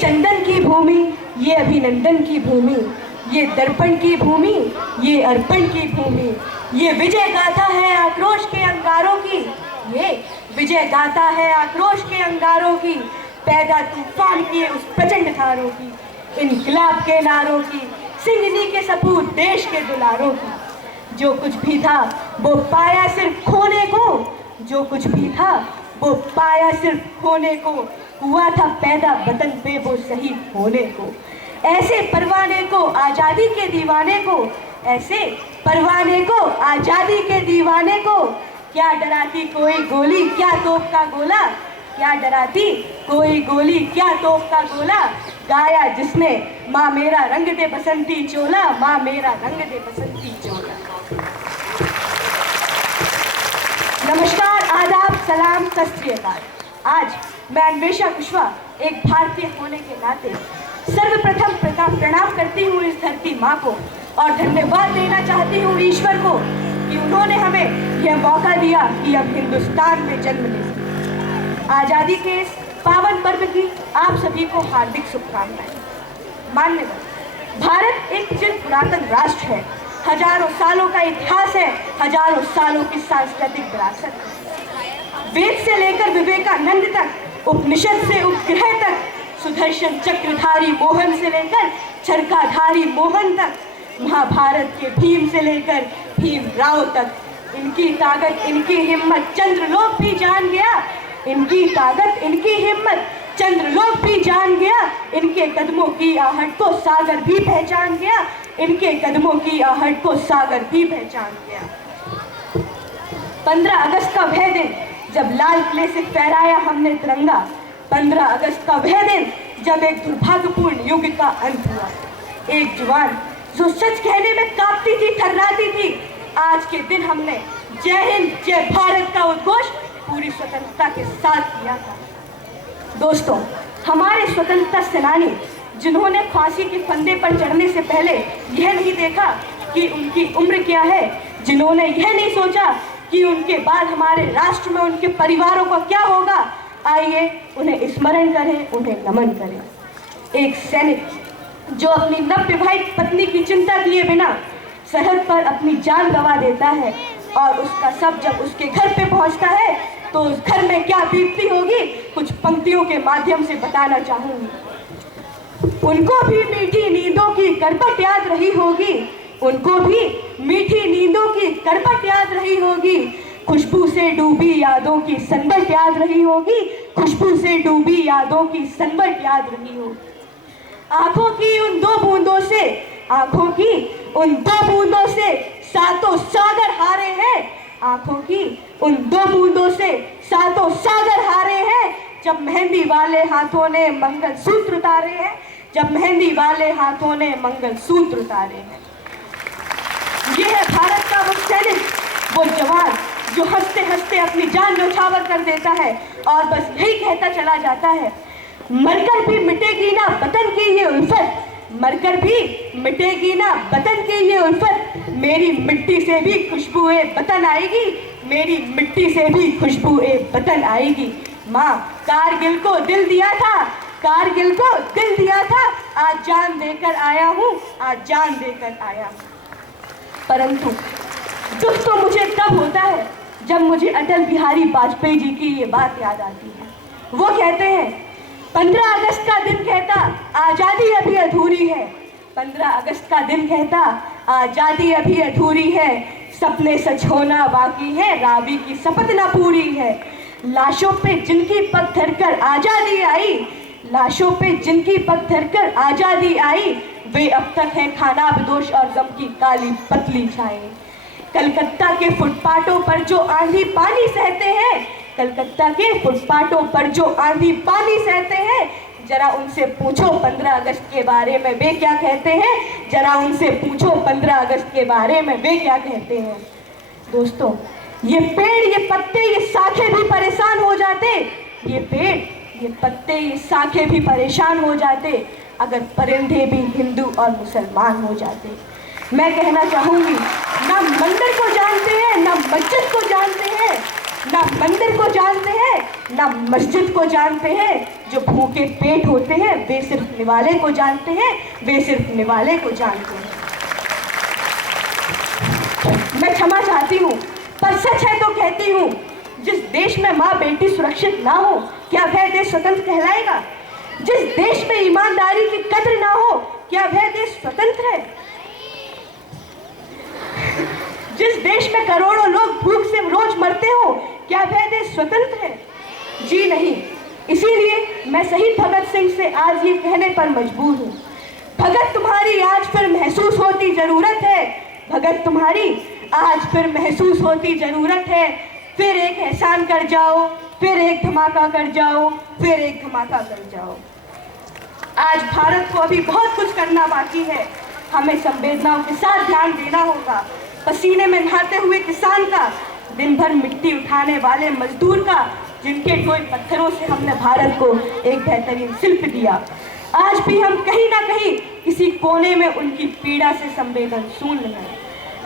चंदन की भूमि, ये अभिनंदन की भूमि, ये दर्पण की भूमि, ये अर्पण की भूमि, ये विजय गाथा है आक्रोश के अंगारों की, ये विजय गाथा है आक्रोश के अंगारों की, पैदा तूफान किए उस प्रचंड धारों की, इनकलाब के नारों की, सिंह जी के सपूत देश के दुलारों की। जो कुछ भी था वो पाया सिर्फ खोने को, जो कुछ भी था वो पाया सिर्फ खोने को, हुआ था पैदा वतन पे वो शहीद होने को। ऐसे परवाने को आज़ादी के दीवाने को, ऐसे परवाने को आज़ादी के दीवाने को, क्या डराती कोई गोली क्या तोप का गोला, क्या डराती कोई गोली क्या तोप का गोला, गाया जिसने माँ मेरा रंग दे बसंती चोला, माँ मेरा रंग दे बसंती चोला। नमस्कार, आदाब, सलाम, सत श्री अकाल। आज मैं अन्वेषा कुशवाहा एक भारतीय होने के नाते सर्वप्रथम प्रणाम करती हूँ इस धरती माँ को और धन्यवाद देना चाहती हूँ ईश्वर को कि उन्होंने हमें यह मौका दिया कि अब हिंदुस्तान में जन्म ले सकें। आज़ादी के इस पावन पर्व की आप सभी को हार्दिक शुभकामनाएं। मान्यवर, भारत एक चिर पुरातन राष्ट्र है, हजारों सालों का इतिहास है, हजारों सालों की सांस्कृतिक विरासत है। वेद से लेकर विवेकानंद तक, उपनिषद से उपग्रह तक, सुदर्शन चक्रधारी मोहन से लेकर चरखाधारी मोहन तक, महाभारत के भीम से लेकर भीमराव तक, इनकी ताकत इनकी हिम्मत चंद्रलोक भी जान गया, इनकी ताकत इनकी हिम्मत चंद्रलोक भी जान गया, इनके कदमों की आहट को सागर भी पहचान गया, इनके कदमों की आहट को सागर भी पहचान गया। 15 अगस्त का वह दिन जब लाल किले से फहराया हमने तिरंगा, 15 अगस्त का वह दिन जब एक दुर्भाग्यपूर्ण युग का अंत हुआ। एक जवान जो सच कहने में कांपती थी, थर्राती थी, आज के दिन हमने जय हिंद जय भारत का उद्घोष पूरी स्वतंत्रता के साथ किया था। दोस्तों, हमारे स्वतंत्रता सेनानी जिन्होंने फांसी के फंदे पर चढ़ने से पहले यह नहीं देखा कि उनकी उम्र क्या है, जिन्होंने यह नहीं सोचा कि उनके बाद हमारे राष्ट्र में उनके परिवारों का क्या होगा, आइए उन्हें स्मरण करें, उन्हें नमन करें। एक सैनिक जो अपनी नवविवाहित पत्नी की चिंता किए बिना सरहद पर अपनी जान गंवा देता है और उसका शव जब उसके घर पे पहुंचता है तो उस घर में क्या बीतती होगी, कुछ पंक्तियों के माध्यम से बताना चाहूंगी। उनको भी मीठी नींदों की करपट याद रही होगी, उनको भी मीठी नींदों की करपट याद रही होगी, खुशबू से डूबी यादों की सनबट याद रही होगी, खुशबू से डूबी यादों की सनबट याद रही होगी। आंखों की उन दो बूंदों से, आंखों की उन दो बूंदों से सातों सागर हारे हैं, आंखों की उन दो बूंदों से सातों सागर हारे हैं, जब मेहंदी वाले हाथों ने मंगलसूत्र उतारे हैं, जब मेहंदी वाले हाथों ने मंगलसूत्र उतारे हैं। यह है भारत का वो सैनिक, वो जवान जो हंसते हंसते अपनी जान न्यौछावर कर देता है और बस यही कहता चला जाता है, मरकर भी मिटेगी ना वतन की ये उल्फत, मरकर भी मिटेगी ना वतन की ये उल्फत, मेरी मिट्टी से भी खुशबुए वतन आएगी, मेरी मिट्टी से भी खुशबुए वतन आएगी। माँ, कारगिल को दिल दिया था, कारगिल को दिल दिया था, आज जान देकर आया हूँ, आज जान देकर आया हूँ। परंतु दुख तो मुझे तब होता है जब मुझे अटल बिहारी वाजपेयी जी की ये बात याद आती है। वो कहते हैं, 15 अगस्त का दिन कहता आज़ादी अभी अधूरी है, 15 अगस्त का दिन कहता आज़ादी अभी अधूरी है, सपने सच होना बाकी है, रावी की शपथ ना पूरी है। लाशों पे जिनकी पग धरकर आज़ादी आई, लाशों पे जिनकी पग धरकर आज़ादी आई, वे अब तक हैं खानाबदोश और गम की काली पतली छाए। कलकत्ता के फुटपाथों पर जो आंधी पानी सहते हैं, कलकत्ता के फुटपाथों पर जो आंधी पानी सहते हैं, जरा उनसे पूछो 15 अगस्त के बारे में वे क्या कहते हैं, जरा उनसे पूछो 15 अगस्त के बारे में वे क्या कहते हैं। दोस्तों, ये पेड़, ये पत्ते, ये शाखें भी परेशान हो जाते, ये पेड़, ये पत्ते, ये शाखें भी परेशान हो जाते अगर परिंदे भी हिंदू और मुसलमान हो जाते। मैं कहना चाहूँगी, ना मंदिर को जानते हैं, ना मस्जिद को जानते हैं, ना मंदिर को जानते हैं, ना मस्जिद को जानते हैं। जो भूखे पेट होते हैं वे सिर्फ निवाले को जानते हैं, वे सिर्फ निवाले को जानते हैं। मैं क्षमा चाहती हूँ, पर सच है तो कहती हूँ, जिस देश में माँ बेटी सुरक्षित ना हो, क्या वह देश स्वतंत्र कहलाएगा? जिस देश में ईमानदारी की कद्र ना हो, क्या वह देश स्वतंत्र है? जिस देश में करोड़ों लोग भूख से रोज मरते हो, क्या वह देश स्वतंत्र है? जी नहीं। इसीलिए मैं शहीद भगत सिंह से आज ये कहने पर मजबूर हूँ, भगत तुम्हारी आज फिर महसूस होती जरूरत है, भगत तुम्हारी आज फिर महसूस होती जरूरत है। फिर एक एहसान कर जाओ, फिर एक धमाका कर जाओ, फिर एक धमाका कर जाओ। आज भारत को अभी बहुत कुछ करना बाकी है। हमें संवेदनाओं के साथ ध्यान देना होगा। पसीने में नहाते हुए किसान का, दिन भर मिट्टी उठाने वाले मजदूर का, जिनके ढोए पत्थरों से हमने भारत को एक बेहतरीन शिल्प दिया। आज भी हम कहीं ना कहीं किसी कोने में उनकी पीड़ा से संवेदनशील हैं।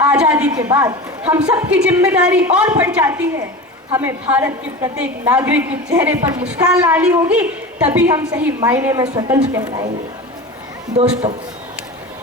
आज़ादी के बाद हम सबकी जिम्मेदारी और बढ़ जाती है। हमें भारत के प्रत्येक नागरिक के चेहरे पर मुस्कान लानी होगी, तभी हम सही मायने में स्वतंत्र कहलाएंगे। दोस्तों,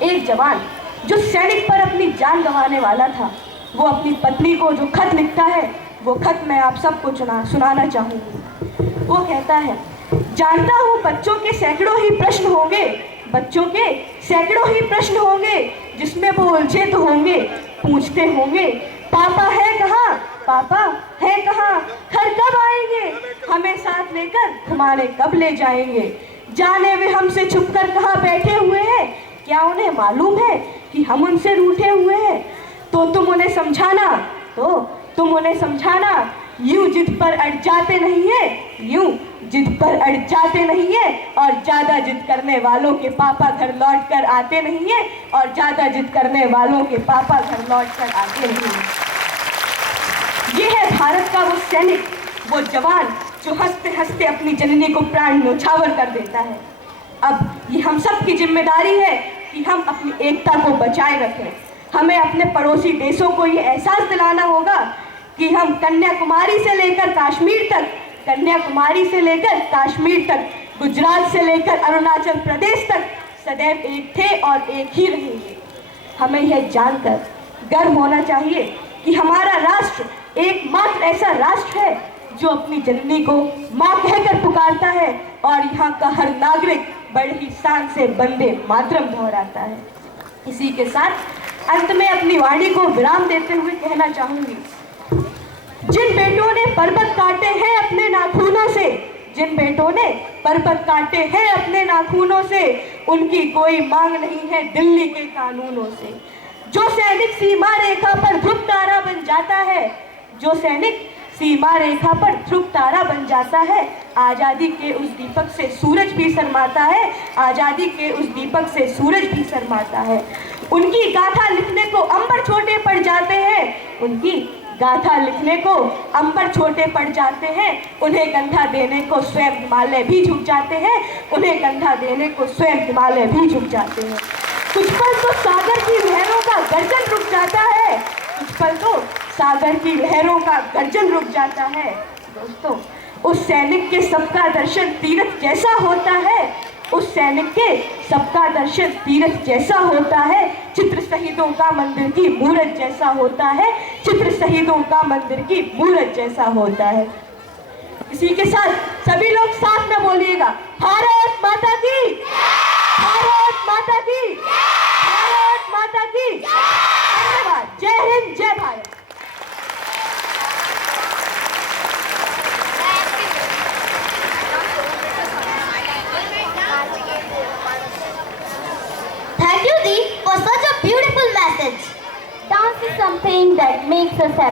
एक जवान जो सैनिक पर अपनी जान गंवाने वाला था, वो अपनी पत्नी को जो खत लिखता है, वो खत मैं आप सबको सुनाना चाहूँगी। वो कहता है, जानता हूँ बच्चों के सैकड़ों ही प्रश्न होंगे, बच्चों के सैकड़ों ही प्रश्न होंगे, जिसमें वो उलझे तो होंगे, पूछते होंगे, पापा है कहाँ, पापा है कहाँ, घर कब आएंगे, हमें साथ लेकर घुमाने कब ले जाएंगे, जाने वे हमसे छुपकर कहाँ बैठे हुए हैं, क्या उन्हें मालूम है कि हम उनसे रूठे हुए हैं? तो तुम उन्हें समझाना, यूं जिद पर अड़ जाते नहीं है, यूं जिद पर अड़ जाते नहीं है, और ज्यादा जिद करने वालों के पापा घर लौट कर आते नहीं है, और ज्यादा जिद करने वालों के पापा घर लौट कर आते नहीं है। ये है भारत का वो सैनिक, वो जवान जो हंसते हंसते अपनी जननी को प्राण न्योछावर कर देता है। अब ये हम सब की जिम्मेदारी है कि हम अपनी एकता को बचाए रखें। हमें अपने पड़ोसी देशों को ये एहसास दिलाना होगा कि हम कन्याकुमारी से लेकर काश्मीर तक, गुजरात से लेकर अरुणाचल प्रदेश तक सदैव एक थे और एक ही रहेंगे। हमें यह जानकर गर्व होना चाहिए कि हमारा राष्ट्र एकमात्र ऐसा राष्ट्र है जो अपनी जननी को माँ कहकर पुकारता है, और यहाँ का हर नागरिक बड़ी ही शान से वंदे मातरम दोहराता है। इसी के साथ अंत में अपनी वाणी को विराम देते हुए कहना चाहूंगी, जिन बेटों ने पर्वत काटे हैं अपने नाखूनों से, जिन बेटों ने पर्वत काटे हैं अपने नाखूनों से, उनकी कोई मांग नहीं है दिल्ली के कानूनों से। जो सैनिक सीमा रेखा पर ध्रुव तारा बन जाता है, जो सैनिक सीमा रेखा पर ध्रुव तारा बन जाता है, आजादी के उस दीपक से सूरज भी शर्माता है, आजादी के उस दीपक से सूरज भी शर्माता है। उनकी गाथा लिखने को अंबर छोटे पड़ जाते हैं, उनकी गाथा लिखने को अंबर छोटे पड़ जाते हैं, उन्हें कंधा देने को स्वयं हिमालय भी झुक जाते हैं, उन्हें कंधा देने को स्वयं हिमालय भी झुक जाते हैं। कुछ पल तो सागर की लहरों का गर्जन रुक जाता है, कुछ पल तो सागर की लहरों का गर्जन रुक जाता है। दोस्तों, उस सैनिक के सबका दर्शन तीर्थ जैसा होता है, उस सैनिक के सबका दर्शन तीर्थ जैसा होता है, चित्र शहीदों का मंदिर की मूरत जैसा होता है, चित्र शहीदों का मंदिर की मूरत जैसा होता है। इसी के साथ सभी लोग साथ में बोलिएगा, भारत माता की, भारत माता की, भारत माता की। धन्यवाद। जय हिंद, जय Bharat. Thank you, Dee, for such a beautiful message. Dance is something that makes us happy.